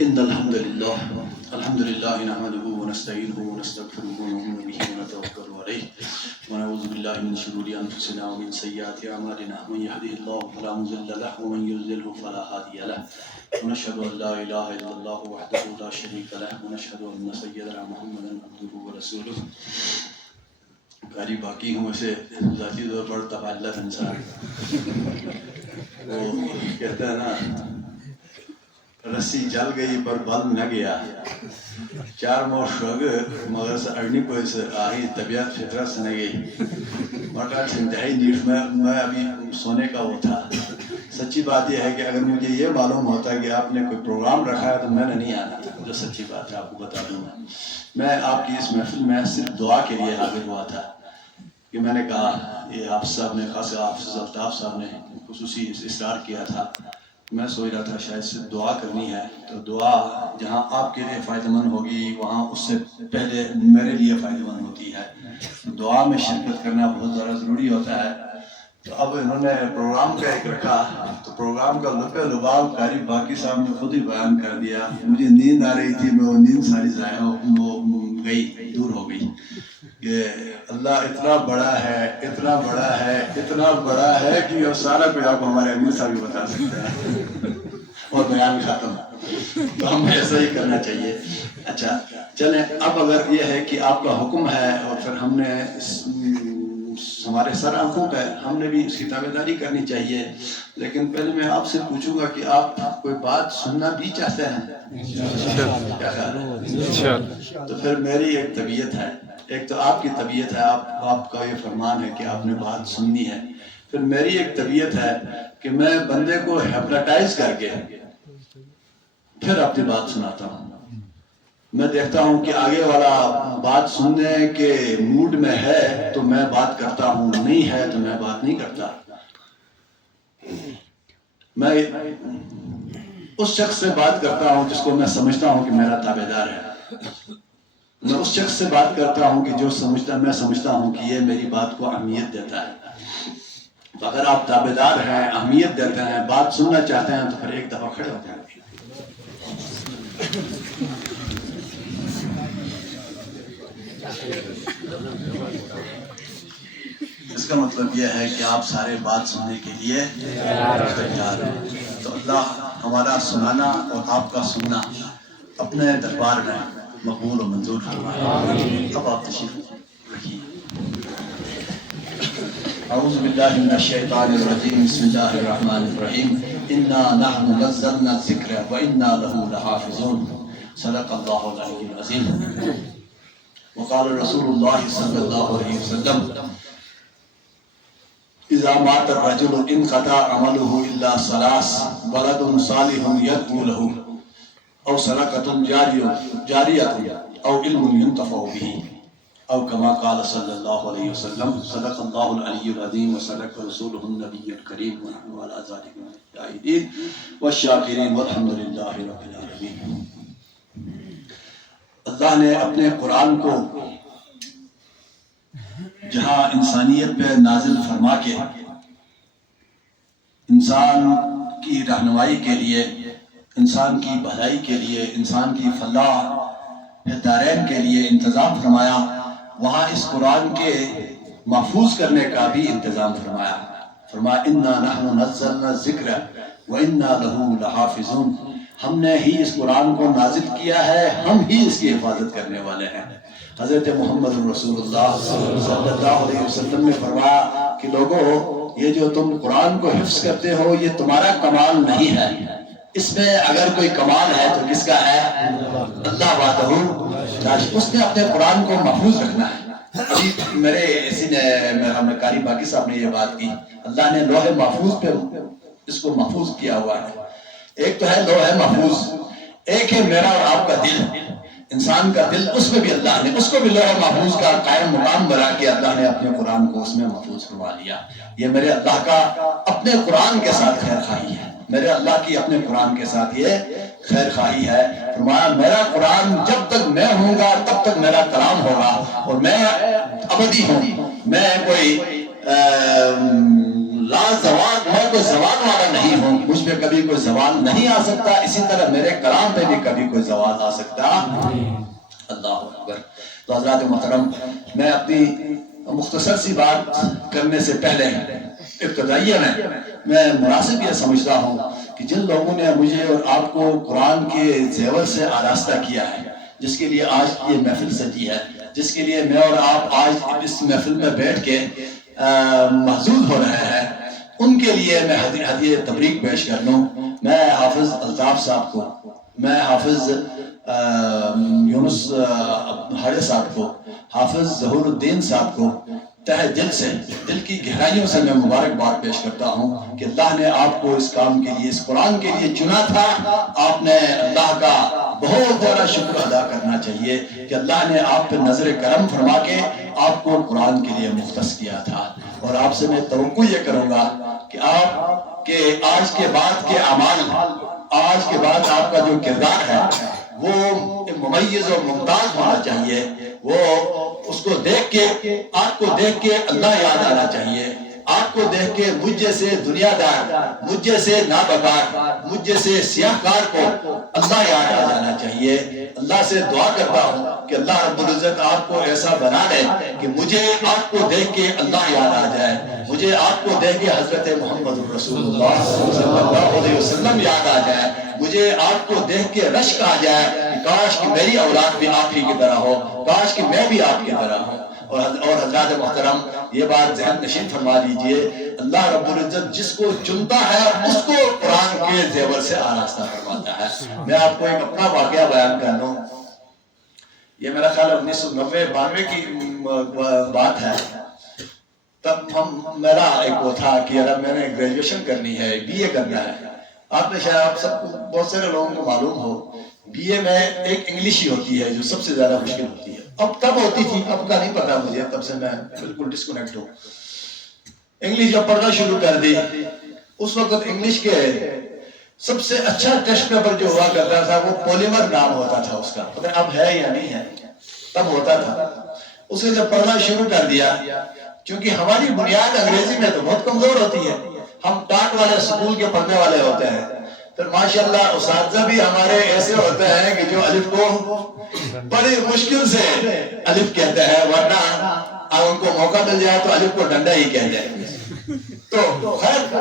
إن الحمد لله نحمده ونستعينه ونستغفره ونؤمن به ونتوكل عليه ونعوذ بالله من شرور أنفسنا ومن سيئات أعمالنا من يهده الله فلا مضل له ومن يضلل فلا هادي له ونشهد أن لا إله إلا الله وحده لا شريك له ونشهد أن سيدنا محمدا عبده ورسوله. قاری باقی ہوں اسے ذاتی طور پر تفاعلت انسان وہ کہتا ہے نا رسی جل گئی پر بل نہ گیا چار مو شوگ مگر سے اڑنی کوئی سے آہی طبیعت فطرت سے نہ گئی مٹا انتہائی نیٹ میں ابھی سونے کا وہ تھا. سچی بات یہ ہے کہ اگر مجھے یہ معلوم ہوتا کہ آپ نے کوئی پروگرام رکھا ہے تو میں نے نہیں آنا تھا. جو سچی بات ہے آپ کو بتا دوں میں آپ کی اس محفل میں صرف دعا کے لیے حاضر ہوا تھا کہ میں نے کہا یہ حافظ صاحب نے خاص حافظ الطاف صاحب نے خصوصی اصرار کیا تھا. میں سوچ رہا تھا شاید صرف دعا کرنی ہے تو دعا جہاں آپ کے لیے فائدہ مند ہوگی وہاں اس سے پہلے میرے لیے فائدہ مند ہوتی ہے. دعا میں شرکت کرنا بہت زیادہ ضروری ہوتا ہے. تو اب انہوں نے پروگرام کا ایک رکھا تو پروگرام کا لب لباب قاری باقی صاحب نے خود ہی بیان کر دیا. مجھے نیند آ رہی تھی میں وہ نیند ساری ضائع وہ گئی دور ہو گئی کہ اللہ اتنا بڑا ہے اتنا بڑا ہے اتنا بڑا ہے کہ وہ سارا کوئی آپ کو ہمارے امیر صاحب بھی بتا سکتے ہیں اور بیان ختم. تو ہمیں ایسا ہی کرنا چاہیے. اچھا چلیں اب اگر یہ ہے کہ آپ کا حکم ہے اور پھر ہم نے ہمارے سر آنکھوں پہ ہم نے بھی اس کی تابع داری کرنی چاہیے. لیکن پہلے میں آپ سے پوچھوں گا کہ آپ کوئی بات سننا بھی چاہتے ہیں؟ کیا خیال ہے؟ تو پھر میری ایک طبیعت ہے. ایک تو آپ کی طبیعت ہے آپ کا یہ فرمان ہے کہ آپ نے بات سننی ہے. پھر میری ایک طبیعت ہے کہ میں بندے کو ہیپناٹائز کر کے پھر اپنی بات سناتا ہوں. میں دیکھتا ہوں کہ آگے والا بات سننے کے موڈ میں ہے تو میں بات کرتا ہوں, نہیں ہے تو میں بات نہیں کرتا. میں اس شخص سے بات کرتا ہوں جس کو میں سمجھتا ہوں کہ میرا تابع دار ہے. میں اس شخص سے بات کرتا ہوں کہ جو میں سمجھتا ہوں کہ یہ میری بات کو اہمیت دیتا ہے. تو اگر آپ تابع دار ہیں, اہمیت دیتے ہیں, بات سننا چاہتے ہیں تو پھر ایک دفعہ کھڑے ہو جائیں. اس کا مطلب یہ ہے کہ آپ سارے بات سننے کے لیے تیار ہیں. تو اللہ ہمارا سنانا اور آپ کا سننا اپنے دربار میں مقبول و منظور فرمائے. اب آپ تشریف رکھیے. اعوذ باللہ من الشیطان الرجیم بسم اللہ الرحمن الرحیم انا نحن نزلنا الذکر وانا له لحافظون صدق اللہ العلی العظیم. وقال رسول اللہ صلی اللہ علیہ وسلم اذا مات الرجل انقطع عمله الا ثلاث ولد صالح يدعو له او صدقۃ جاریۃ او علم ينتفع به او كما قال صلی اللہ علیہ وسلم صدق اللہ العلی العظیم وصدق رسولہ النبی الکریم ونحن علی ذلک من الشاہدین والشاکرین والحمد للہ رب العالمین. اللہ نے اپنے قرآن کو جہاں انسانیت پہ نازل فرما کے انسان کی رہنمائی کے لیے, انسان کی بھلائی کے لیے, انسان کی فلاح دارین کے لیے انتظام فرمایا, وہاں اس قرآن کے محفوظ کرنے کا بھی انتظام فرمایا. فرمایا انا نحن نزلنا الذکر وانا له لحافظون. ہم نے ہی اس قرآن کو نازل کیا ہے, ہم ہی اس کی حفاظت کرنے والے ہیں. حضرت محمد رسول اللہ صلی اللہ علیہ وسلم نے فرمایا کہ لوگوں یہ جو تم قرآن کو حفظ کرتے ہو یہ تمہارا کمال نہیں ہے, اس میں اگر کوئی کمال ہے تو کس کا ہے؟ اللہ وحدہ. اس نے اپنے قرآن کو محفوظ رکھنا ہے. ابھی میرے اسی نے ہمیں قاری باقی صاحب نے یہ بات کی, اللہ نے لوح محفوظ پہ اس کو محفوظ کیا ہوا ہے. ایک تو ہے لوح محفوظ, ایک ہے میرا اور آپ کا دل, انسان کا دل, اس میں بھی اللہ نے اس کو بھی لوح محفوظ کا قائم مقام بنا کے اللہ نے اپنے قرآن کو اس میں محفوظ فرما لیا. یہ میرے اللہ کا اپنے قرآن کے ساتھ خیر خواہی ہے, میرے اللہ کی اپنے قرآن کے ساتھ یہ خیر خواہی ہے. فرمایا میرا قرآن جب تک میں ہوں گا تب تک میرا کلام ہوگا اور میں ابدی ہوں, میں کوئی لازوال موت کوئی زوال والا نہیں ہوں، مجھ پہ کبھی کوئی زوال نہیں آ سکتا، اسی طرح میرے کلام پہ بھی کبھی کوئی زوال آ سکتا۔ اللہ اکبر۔ تو حضرات محترم، میں اپنی مختصر سی بات کرنے سے پہلے ابتدائیہ میں مناسب یہ سمجھتا ہوں کہ جن لوگوں نے مجھے اور آپ کو قرآن کے زیور سے آراستہ کیا ہے، جس کے لیے آج یہ محفل سجی ہے، جس کے لیے میں اور آپ آج اس محفل میں بیٹھ کے محظوظ ہو رہے ہیں، ان کے لیے میں ہدیہ تبریک پیش کر لوں۔ میں حافظ الطاف صاحب کو، میں حافظ یونس ہاڑے صاحب کو، حافظ ظہور الدین صاحب کو تہ دل سے، دل کی گہرائیوں سے میں مبارکباد پیش کرتا ہوں کہ اللہ نے آپ کو اس کام کے لیے، اس قرآن کے لیے چنا تھا۔ آپ نے اللہ کا بہت بڑا شکر ادا کرنا چاہیے کہ اللہ نے آپ پہ نظر کرم فرما کے آپ کو قرآن کے لیے مختص کیا تھا۔ اور آپ سے میں توقع یہ کروں گا کہ آپ کے آج کے بعد کے اعمال، آج کے بعد آپ کا جو کردار ہے وہ ممیز اور ممتاز ہونا چاہیے۔ وہ اس کو دیکھ کے، آپ کو دیکھ کے اللہ یاد آنا چاہیے، آپ کو دیکھ کے مجھ جیسے دنیا دار، مجھ جیسے نابکار، مجھ جیسے سیاہ کار کو اللہ یاد آ جانا چاہیے۔ اللہ سے دعا کرتا ہوں کہ اللہ رب العزت آپ کو ایسا بنا دے کہ مجھے آپ کو دیکھ کے اللہ یاد آ جائے، مجھے آپ کو دیکھ کے حضرت محمد رسول اللہ صلی اللہ علیہ وسلم یاد آ جائے، مجھے آپ کو دیکھ کے رشک آ جائے کہ کاش کہ میری اولاد بھی آپ ہی کی طرح ہو، کاش کہ میں بھی آپ کی طرح ہوں۔ اور حضرات محترم، یہ بات ذہن نشین فرما لیجئے، اللہ رب العزت جس کو چنتا ہے اس کو قرآن کے زیور سے آراستہ فرماتا ہے۔ میں آپ کو ایک اپنا واقعہ بیان کر دوں۔ یہ میرا خیال 1990-92 کی بات ہے۔ تب میرا ایک وہ تھا کہ یار میں نے گریجویشن کرنی ہے، بی اے کرنا ہے۔ آپ نے شاید آپ سب کو، بہت سارے لوگوں کو معلوم ہو، بی اے میں ایک انگلش ہی ہوتی ہے جو سب سے زیادہ مشکل ہوتی ہے۔ اب تب ہوتی تھی، اب کا نہیں پتا مجھے، تب سے میں بالکل ڈسکنیکٹ ہوں۔ انگلش جب پڑھنا شروع کر دی، اس وقت انگلش کے سب سے اچھا ٹیسٹ پیپر جو ہوا کرتا تھا وہ پولیمر نام ہوتا تھا اس کا، پتہ اب ہے یا نہیں ہے، تب ہوتا تھا۔ اسے جب پڑھنا شروع کر دیا، کیونکہ ہماری بنیاد انگریزی میں تو بہت کمزور ہوتی ہے، ہم ٹاٹ والے سکول کے پڑھنے والے ہوتے ہیں، پھر ماشاءاللہ اساتذہ بھی ہمارے ایسے ہوتے ہیں کہ جو الف کو بڑی مشکل سے الف کہتے ہیں، ورنہ اب ان کو موقع مل جائے تو الف کو ڈنڈا ہی کہتے ہیں۔ تو خیر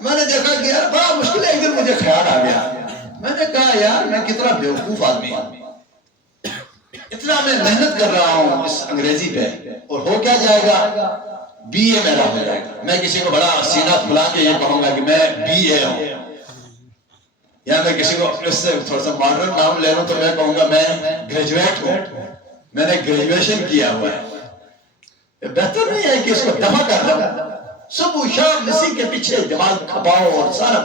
میں نے دیکھا کہ یار بڑا مشکل ہے، ایک دن مجھے خیال آ گیا، میں نے کہا یار میں کتنا بیوقوف آدمی ہوں، اتنا میں محنت کر رہا ہوں اس انگریزی پہ، اور ہو کیا جائے گا، بی اے میرا ہو جائے گا۔ میں کسی کو بڑا سینہ پھلا کے یہ کہوں گا کہ میں بی اے ہوں، یا میں کسی کو اس سے تھوڑا سا ماڈرن نام لے لوں تو میں کہوں گا میں گریجویٹ ہوں، میں نے گریجویشن کیا ہوا ہے۔ بہتر نہیں ہے کہ اس کو دفع کر دوں، صبح شام اسی کے پیچھے دماغ کھپاؤ اور سارا،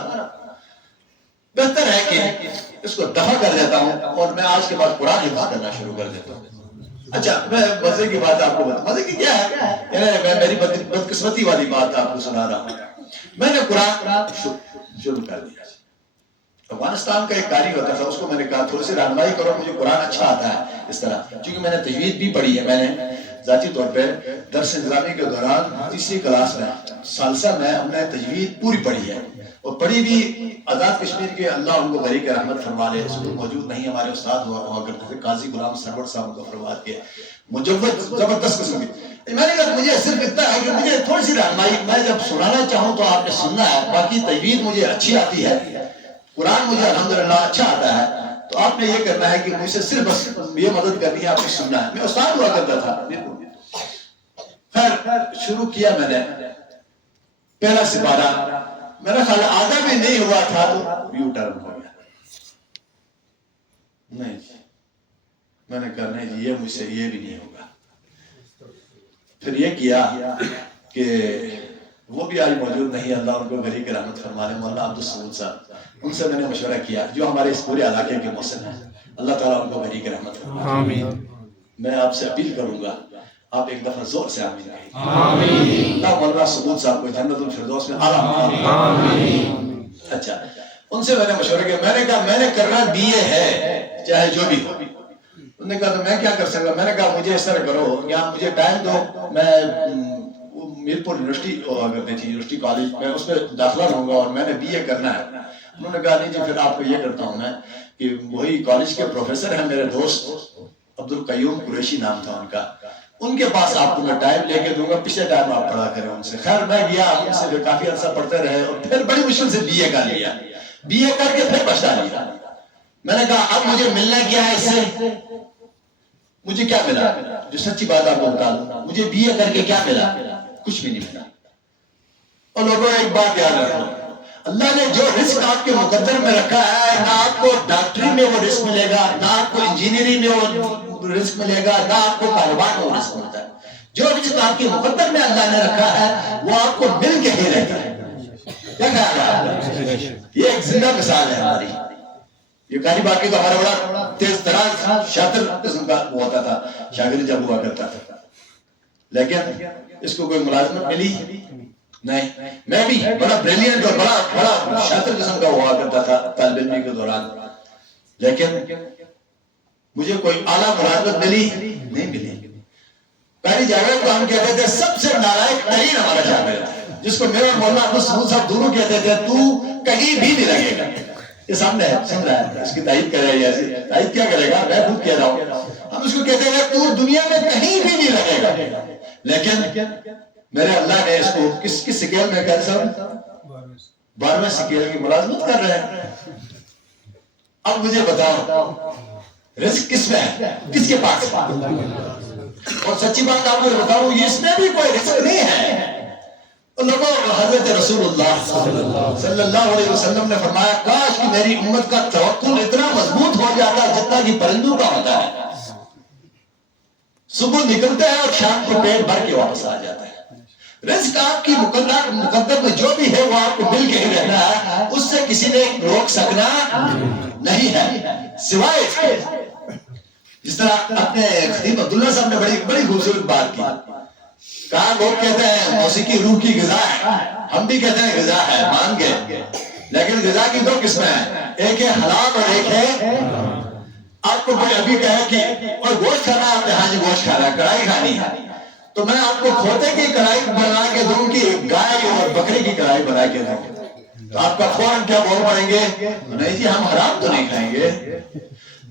بہتر ہے کہ اس کو دفع کر دیتا ہوں اور میں آج کے بعد قرآن حفظ کرنا شروع کر دیتا ہوں۔ اچھا میں مزے کی بات آپ کو بتا، مزے کی کیا ہے، یعنی میں میری بدقسمتی والی بات آپ کو سنا رہا ہوں۔ میں نے قرآن شروع کر دیا۔ افغانستان کا ایک قاری ہوتا تھا، اس کو میں نے کہا تھوڑی سی رہنمائی کرو، مجھے قرآن اچھا آتا ہے اس طرح، کیونکہ میں نے تجوید بھی پڑھی ہے۔ میں نے ذاتی طور پہ درس نظامی کے دوران تیسری کلاس میں ثالثہ میں ہم نے تجوید پوری پڑھی ہے، اور پڑھی بھی آزاد کشمیر کے، اللہ ان کو غریق رحمت فرما لے، اس وقت موجود نہیں، ہمارے استاد ہوا کرتے تھے قاضی غلام سرور صاحب کو فرمات کے، مجوّد زبردست قسم کی۔ میں نے کہا مجھے صرف اتنا ہے کہ مجھے تھوڑی سی رہنمائی، میں جب سنانا چاہوں تو آپ نے سننا ہے، باقی تجوید مجھے اچھی آتی ہے، قرآن مجھے الحمدللہ اچھا آتا ہے، تو آپ نے یہ کرنا ہے کہ مجھ سے صرف بس یہ مدد کرنی ہے، آپ نے سننا ہے۔ میں استاد ہوا کرتا تھا، خیر شروع کیا میں نے، پہلا سپارہ میرا خیال آدھا بھی نہیں ہوا تھا تو یو ٹرن ہو گیا۔ نہیں میں نے کہا نہیں جی، یہ مجھ سے یہ بھی نہیں ہوگا۔ پھر یہ کیا کہ وہ بھی آج موجود نہیں، اللہ ان کو غریق رحمت فرما لے، مولانا عبدالصمد صاحب، ان سے میں نے مشورہ کیا، جو ہمارے اس پورے علاقے کے محسن ہیں، اللہ تعالیٰ ان کو غریق رحمت فرما لے۔ میں آپ سے اپیل کروں گا، آپ ایک دفعہ زور سے آمین کہیں، اللہ مولانا صمود صاحب کو جنت الفردوس میں اعلیٰ مقام۔ اچھا ان سے میں نے مشورہ کیا، میں نے کہا میں نے کرنا بی اے ہے چاہے جو بھی ہو۔ انہوں نے کہا تو میں کیا کر سکتا، میں نے کہا مجھے اس طرح کرو یا مجھے ٹائم دو، میں میرپور یونیورسٹی کرنی تھی، یونیورسٹی کالج میں اس میں داخلہ لوں گا اور میں نے BA کرنا ہے. انہوں نے کہا نہیں جی پھر آپ کو یہ کرتا ہوں میں کہ وہی کالج کے پروفیسر ہیں میرے دوست عبدالقیوم قریشی نام تھا ان کا، ان کے پاس آپ کو میں ٹائم لے کے دوں گا، پچھلے ٹائم آپ پڑھا کریں ان سے. خیر میں گیا ان سے جو کافی عرصہ پڑھتے رہے اور پھر بڑی مشکل سے BA کر لیا. BA کر کے پھر پچھتا لیا. میں نے کہا اب مجھے ملنا کیا ہے اس سے، مجھے کیا ملا؟ جو سچی بات آپ کو بتا دوں، مجھے BA کر کے کیا ملا؟ کچھ بھی نہیں ملا. اور لوگوں ایک بات یاد رکھو، اللہ نے جو رزق آپ کے مقدر میں رکھا ہے، نہ آپ کو ڈاکٹری میں وہ رزق ملے گا، نہ آپ کو انجینئرنگ میں وہ رزق ملے گا، نہ آپ کو کاروبار میں وہ رزق ملتا ہے. جو رزق آپ کے مقدر میں اللہ نے رکھا ہے وہ آپ کو مل کے ہی رہتا ہے. کیا خیال ہے آپ کا؟ یہ ایک زندہ مثال ہے ہماری. یہ قاری باقی تو ہمارا بڑا تیز تراز شاطر قسم کا وہ ہوتا تھا، شاگرد جب ہوا کرتا تھا، لیکن اس کو کوئی ملازمت ملی نہیں. میں بھی بڑا بریلینٹ اور بڑا شاطر قسم کا ہوا کرتا تھا طالب علمی کے دوران، لیکن مجھے کوئی اعلیٰ ملازمت ملی نہیں ملی. قاری جاوید کو ہم کہتے تھے سب سے نالائق ترین ہمارا شاگرد، جس کو میرا مولانا عبد الصمد صاحب دونوں کہتے تھے تو کہیں بھی نہیں لگے گا. یہ سامنے ہے، سن رہا ہے، اس کی تائید کرے گا. ایسی تائید کیا کرے گا، میں خود کہہ رہا ہوں. ہم اس کو کہتے ہیں تو دنیا میں کہیں بھی نہیں لگے گا. لیکن میرے اللہ نے اس کو کس سکیل میں کہہ صاحب 12ویں سکیل کی ملازمت کر رہے ہیں. اب مجھے بتاؤ رزق کس میں ہے، کس کے پاس؟ اور سچی بات آپ کو بتاؤں اس میں بھی کوئی رزق نہیں ہے. لوگوں حضرت رسول اللہ صلی اللہ علیہ وسلم نے فرمایا کاش کہ میری امت کا توکل اتنا مضبوط ہو جاتا جتنا کہ پرندوں کا ہوتا ہے. صبح نکلتے ہیں اور شام کو پیٹ بھر کے واپس آ جاتا ہے. رزق آپ کی مقدر میں جو بھی ہے وہ آپ کو مل کے ہی رہنا ہے، اس سے کسی نے روک سکنا نہیں ہے سوائے اس کے. جس طرح اپنے خطیب عبداللہ صاحب نے بڑی خوبصورت بات کی. کہا لوگ کہتے ہیں موسیقی روح کی غذا ہے، ہم بھی کہتے ہیں غذا ہے، مان گئے. لیکن غذا کی دو قسمیں ہیں، ایک ہے حلال اور ایک ہے. آپ کو کوئی ابھی کہے کہ اور گوشت کھانا ہے، آپ نے ہاں جی گوشت کھانا ہے، کڑھائی کھانی ہے، تو میں آپ کو کھوتے کی کڑھائی بنا کے دوں کہ گائے اور بکری کی کڑھائی بنا کے دوں، تو آپ کا فوراً کیا بول پڑیں گے؟ نہیں جی ہم حرام تو نہیں کھائیں گے.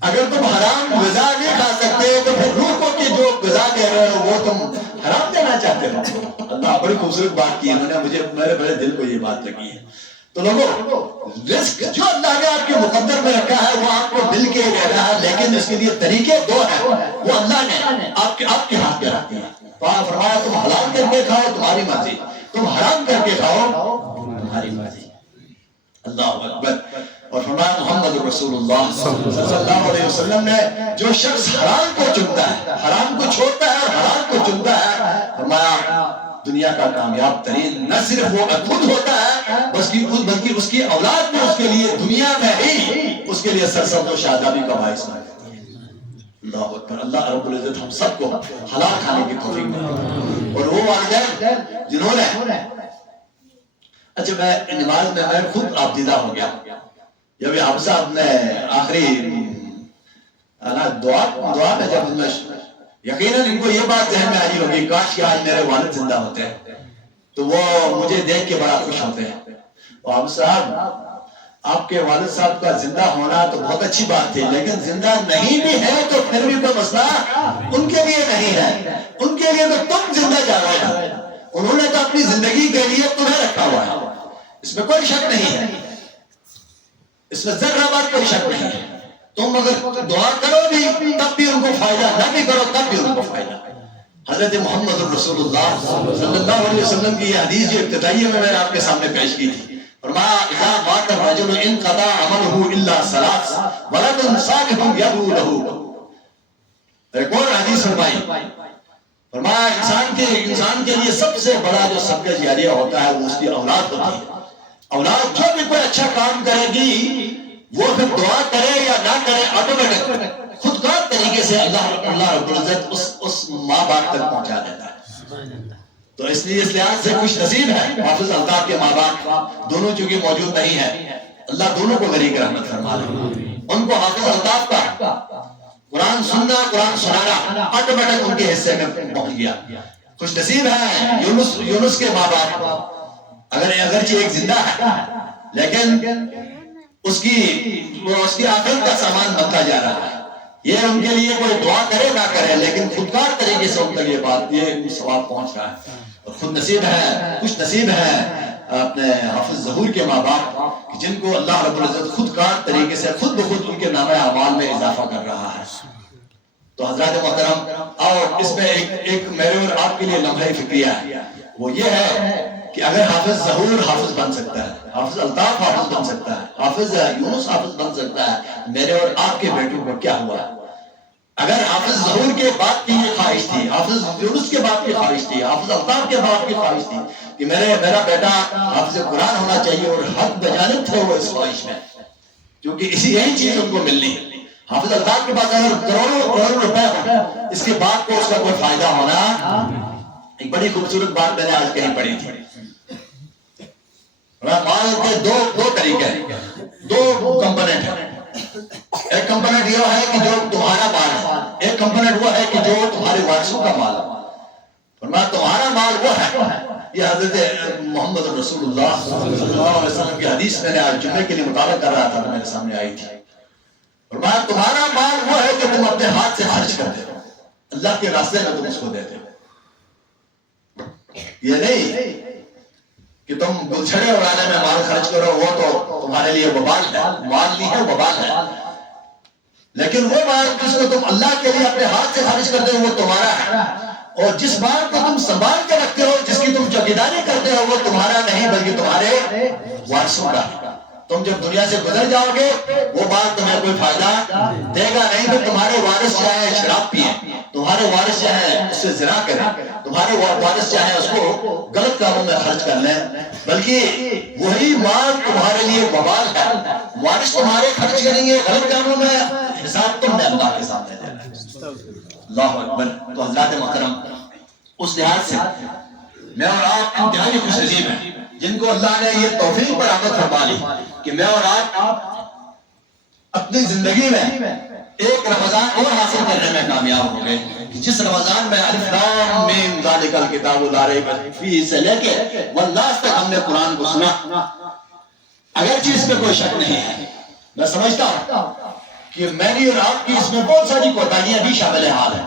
اگر تم حرام غذا نہیں کھا سکتے تو پھر روح کو کہ جو غذا دے رہے ہو وہ تم حرام دینا چاہتے ہو. اللہ بڑی خوبصورت بات کی ہے، انہوں نے مجھے میرے بڑے دل کو یہ بات لگی ہے. تو لوگوں رزق جو اللہ نے آپ کے مقدر میں رکھا ہے وہ آپ کو مل کے رہنا ہے، لیکن اس کے لیے طریقے دو ہیں، وہ اللہ نے آپ کے ہاتھ میں رکھے ہیں. تو آپ فرمایا تم حلال کر کے کھاؤ تمہاری مرضی، تم حرام کر کے کھاؤ تمہاری مرضی. اللہ اکبر. اور فرمایا محمد رسول اللہ صلی اللہ علیہ وسلم نے جو شخص حرام کو چنتا ہے، حرام کو چھوڑتا ہے اور حلال کو چنتا ہے، فرمایا دنیا کا کامیاب ترین نہ صرف وہ خود ہوتا ہے بلکہ اس کی اولاد میں اس کے لیے دنیا میں ہی اس کے لیے سرسبز و شادابی کا باعث ہے. اللہ اکبر. اللہ رب العزت ہم سب کو حلال کھانے کی توفیق دے. اور وہ والدین جنہوں نے اچھا میں نماز میں خود آبدیدہ ہو گیا جب یہ حافظ صاحب نے آخری دعا میں جب میں یقیناً ان کو یہ بات ذہن میں آئی ہوگی کاش کہ آج میرے والد زندہ ہوتے ہیں تو وہ مجھے دیکھ کے بڑا خوش ہوتے ہیں. حافظ صاحب آپ کے والد صاحب کا زندہ ہونا تو بہت اچھی بات تھی، لیکن زندہ نہیں بھی ہے تو پھر بھی کوئی مسئلہ ان کے لیے نہیں ہے. ان کے لیے تو تم زندہ جا رہے ہو، انہوں نے تو اپنی زندگی کے لیے تمہیں رکھا ہوا ہے، اس میں کوئی شک نہیں ہے، اس میں ذرہ بات کوئی شک نہیں ہے. تم اگر دعا کرو بھی تب بھی ان کو فائدہ، نہ بھی کرو تب بھی ان کو فائدہ. حضرت محمد رسول اللہ صلی اللہ علیہ وسلم کی یہ حدیث جو ابتدائیہ میں نے آپ کے سامنے پیش کی تھی، فرمایا اذا مات الرجل انقضى عمله الا ثلاث ولد صالح يدعو له. ایک اور حدیث فرمایا انسان کے لیے سب سے بڑا جو صدقہ جاریہ ہوتا ہے وہ اس کی اولاد ہوتی ہے. اولاد جو بھی کوئی اچھا کام کرے گی وہ پھر دعا کرے یا نہ کرے آٹومیٹک خودکار طریقے سے اللہ رب العزت اس ماں باپ تک پہنچا دیتا ہے. تو اس لیے اس لحاظ سے خوش نصیب ہے حافظ الطاف کے ماں باپ دونوں چونکہ موجود نہیں ہے، اللہ دونوں کو غریق رحمت فرما دے. ان کو حافظ الطاف کا قرآن سننا قرآن سنانا آٹومیٹک ان کے حصے میں پہنچ گیا. خوش نصیب ہے یونس کے ماں باپ، اگرچہ ایک زندہ ہے لیکن اس کی آخرت کا سامان بنتا جا رہا ہے. یہ ان کے لیے کوئی دعا کرے نہ کرے لیکن خودکار طریقے سے ان تک یہ ثواب پہنچ رہا ہے. اور خود نصیب ہے، خوش نصیب ہے اپنے حافظ ظہور کے ماں باپ جن کو اللہ رب العزت خودکار طریقے سے خود بخود ان کے نامہ اعمال میں اضافہ کر رہا ہے. تو حضرات محترم، اور اس میں ایک میرے اور آپ کے لیے لمحہ فکریہ ہے، وہ یہ ہے کہ اگر حافظ ظہور حافظ بن سکتا ہے، حافظ الطاف حافظ بن سکتا ہے، حافظ یونس حافظ بن سکتا ہے، میرے اور آپ کے بیٹوں کو کیا ہوا؟ اگر حافظ ظہور کے باپ کی یہ خواہش تھی، حافظ یونس کے باپ کی خواہش تھی، حافظ الطاف کے باپ کی خواہش تھی کہ میرا بیٹا حافظ قرآن ہونا چاہیے، اور حق بجانب تھے وہ اس خواہش میں، کیونکہ یہی چیز ان کو ملنی. حافظ الطاف کے پاس اگر کروڑوں روپے ہو، اس کے باپ کو اس کا کوئی فائدہ ہونا. ایک بڑی خوبصورت بات میں نے آج کہیں پڑھی تھی. مال کے دو طریقے ہیں، دو کمپوننٹ ہیں. ایک کمپوننٹ یہ ہے کہ جو تمہارا مال ہے، ایک کمپوننٹ وہ ہے کہ جو تمہارے وارثوں کا مال ہے. فرمایا تمہارا مال وہ ہے، یہ حضرت محمد رسول اللہ صلی اللہ علیہ وسلم کی حدیث میں نے آج جمعے کے لیے مطالعہ کر رہا تھا تو میرے سامنے آئی تھی. فرمایا تمہارا مال وہ ہے جو تم اپنے ہاتھ سے خرچ کرتے ہو، اللہ کے راستے میں تم اس کو دیتے ہو. یہ نہیں کہ تم گلچھڑے اڑانے میں مال خرچ کرو، وہ تو تمہارے لیے وبال ہے، مال نہیں ہے وبال ہے. لیکن وہ مال جس کو تم اللہ کے لیے اپنے ہاتھ سے خرچ کرتے ہو وہ تمہارا ہے، اور جس مال کو تم سنبھال کے رکھتے ہو، جس کی تم چوکیداری کرتے ہو، وہ تمہارا نہیں بلکہ تمہارے وارثوں کا. تم جب دنیا سے گزر جاؤ گے وہ مال تمہیں کوئی فائدہ دے گا نہیں. تو تمہارے وارث چاہے شراب پیئیں، تمہارے وارث چاہے اس سے زنا کریں، تمہارے وارث چاہے اس کو غلط کاموں میں خرچ کر لیں، بلکہ وہی مال تمہارے لیے وبال ہے. وارث تمہارے خرچ کریں گے غلط کاموں میں، حساب تم نے اللہ کے سامنے دینا. اللہ اکبر. تو حضرات محترم، اس لحاظ سے میں اور آپ انتہائی خوش نصیب ہیں جن کو اللہ نے یہ توفیق برآمد فرما لی کہ میں اور آپ اپنی زندگی میں ایک رمضان اور حاصل کرنے میں کامیاب ہو گئے. جس رمضان میں الف لام میم ذالک الکتاب لا ریب فیہ سے لے کے والناس تک ہم نے قرآن کو سنا، اگرچہ اس میں کوئی شک نہیں ہے. میں سمجھتا ہوں کہ میری اور آپ کی اس میں بہت ساری کوتاہیاں بھی شامل حال ہیں.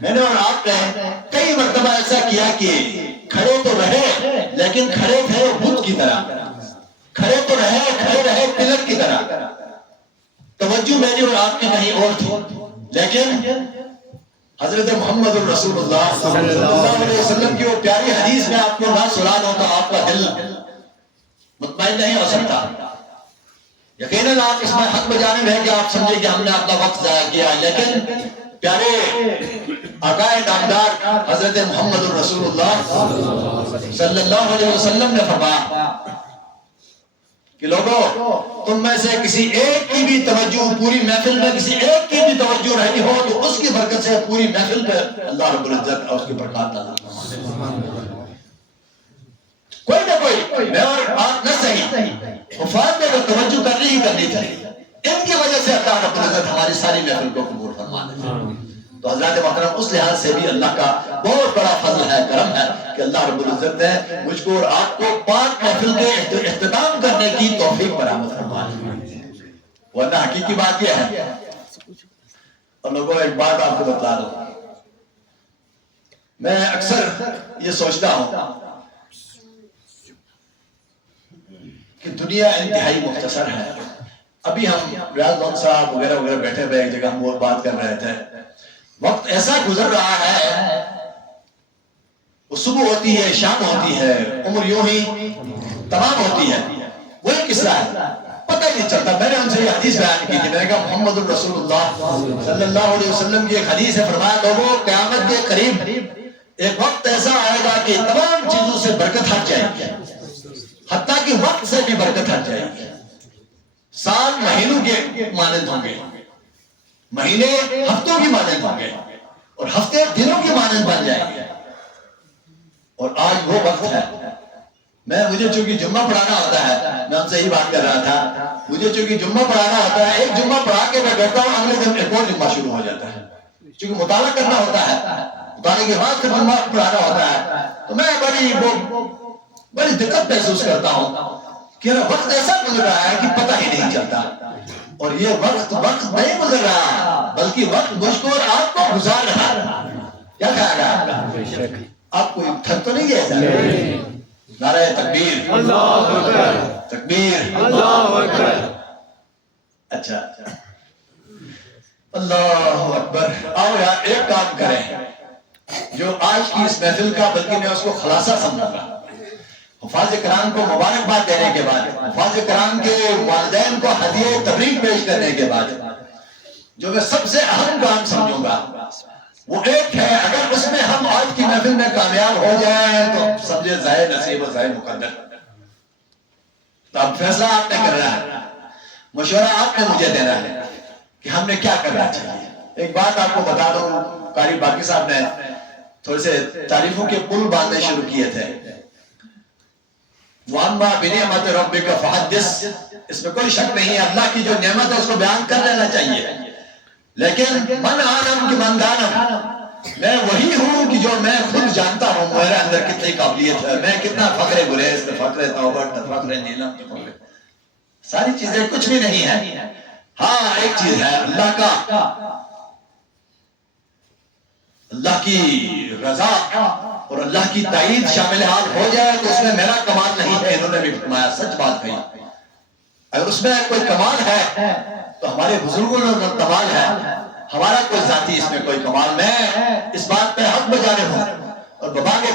میں نے اور آپ نے کئی مرتبہ ایسا کیا کہ کھڑے تو رہے لیکن کھڑے تھے بت کی طرح، کھڑے تو کھڑے رہے پلر کی طرح. توجہ میری اور آپ کی کہیں اور تھی، لیکن حضرت محمد رسول اللہ صلی اللہ علیہ وسلم کی وہ پیاری حدیث میں آپ کو نہ سنا دوں تو آپ کا دل مطمئن نہیں ہو سکتا. یقیناً آپ اس میں حق بجانب ہے کہ آپ سمجھے کہ ہم نے اپنا وقت ضائع کیا، لیکن پیارے آقائے نامدار حضرت محمد رسول اللہ صلی اللہ علیہ وسلم نے فرمایا کہ لوگوں تم میں سے کسی ایک کی بھی توجہ پوری محفل میں کسی ایک کی بھی توجہ رہی ہو تو اس کی برکت سے پوری محفل پہ اللہ رب العزت اور اس کی برکات نازل فرمائے. کوئی نہ کوئی، میں اور آپ نہ صحیح، وفات میں تو توجہ کرنی ہی کرنی تھی. ان کی وجہ سے اللہ رب العزت ہماری ساری محفل کو قبول فرما لے. تو حضرات محترم، اس لحاظ سے بھی اللہ کا بہت بڑا فضل ہے، کرم ہے کہ اللہ رب العزت نے مجھ کو اور آپ کو پاک محفل کے اختتام کرنے کی توفیق برآمد فرما لی. ورنہ حقیقی بات یہ ہے، اور لوگوں ایک بات آپ کو بتا دوں، میں اکثر یہ سوچتا ہوں کہ دنیا انتہائی مختصر ہے. ابھی ہم ریاض بن صاحب وغیرہ وغیرہ بیٹھے ہوئے ایک جگہ ہم وہ بات کر رہے تھے، وقت ایسا گزر رہا ہے، وہ صبح ہوتی ہے شام ہوتی ہے، عمر یوں ہی تمام ہوتی ہے. وہی قصہ ہے، پتہ ہی نہیں چلتا. میں نے ان سے یہ حدیث بیان کی تھی، میں نے کہا محمد رسول اللہ صلی اللہ علیہ وسلم کی ایک حدیث ہے، فرمایا لوگوں قیامت کے قریب ایک وقت ایسا آئے گا کہ تمام چیزوں سے برکت ہٹ جائے گی، حتیٰ کہ وقت سے بھی برکت ہٹ جائے گی. سال مہینوں کے مانند ہوں گے، مہینے ہفتوں کی مانند ہوں گے، اور ہفتے دنوں کی مانند بن جائیں گے. اور آج وہ وقت ہے. مجھے چونکہ جمعہ پڑھانا ہوتا ہے، میں ان سے ہی بات کر رہا تھا، مجھے چونکہ جمعہ پڑھانا ہوتا ہے، ایک جمعہ پڑھا کے میں بیٹھتا ہوں، اگلے دن ایک اور جمعہ شروع ہو جاتا ہے، چونکہ مطالعہ کرنا ہوتا ہے. تعالیٰ کی بات سے دماغ پڑھانا ہوتا ہے تو میں بڑی دقت محسوس کرتا ہوں کہ وقت ایسا گزر رہا ہے کہ پتہ ہی نہیں چلتا. اور یہ وقت نہیں گزر رہا بلکہ وقت مجھ کو اور آپ کو گزار رہا ہے. کیا کہا گیا آپ کا؟ آپ کوئی تھک تو نہیں گئے؟ نعرہ تکبیر، اللہ اکبر، تکبیر، اللہ اکبر. اچھا اللہ اکبر. آؤ یار ایک کام کریں جو آج کی اس محفل کا بلکہ میں اس کو خلاصہ سمجھوں گا. حفاظ کرام کو مبارکباد دینے کے بعد، حفاظ کرام کے والدین کو ہدیہ تبریک پیش کرنے کے بعد جو میں سب سے اہم کام سمجھوں گا وہ ایک ہے، اگر اس میں ہم آج کی محفل میں کامیاب ہو جائیں تو سمجھے ضائع نصیب و ضائع مقدر. تو اب فیصلہ آپ نے کرنا ہے، مشورہ آپ نے مجھے دینا ہے کہ ہم نے کیا کرنا چاہیے. ایک بات آپ کو بتا دوں، قاری باقی صاحب نے تھوڑے سے تعریفوں کے پل باندھنے شروع کیے تھے. وَأَمَّا بِنِعْمَةِ رَبِّكَ فَحَدِّثْ، اس میں کوئی شک نہیں ہے، اللہ کی جو نعمت ہے اس کو بیان کر لینا چاہیے. لیکن من عالم کی من دانم، میں وہی ہوں کہ جو میں خود جانتا ہوں میرے اندر کتنی قابلیت ہے، میں کتنا فخر گریز، فخر توبہ، فخر نیلم، ساری چیزیں کچھ بھی نہیں ہیں. ہاں ایک چیز ہے، اللہ کی رضا اور اللہ کی تائید شامل حال ہو جائے تو اس میں میرا کمال نہیں ہے. انہوں نے بھی فرمایا، سچ بات کہی. اگر اس میں کوئی کمال ہے تو ہمارے بزرگوں نے کمال ہے، ہمارا کوئی ذاتی اس میں کوئی کمال. میں اس بات پہ حق بجانے ہوں اور بابا کے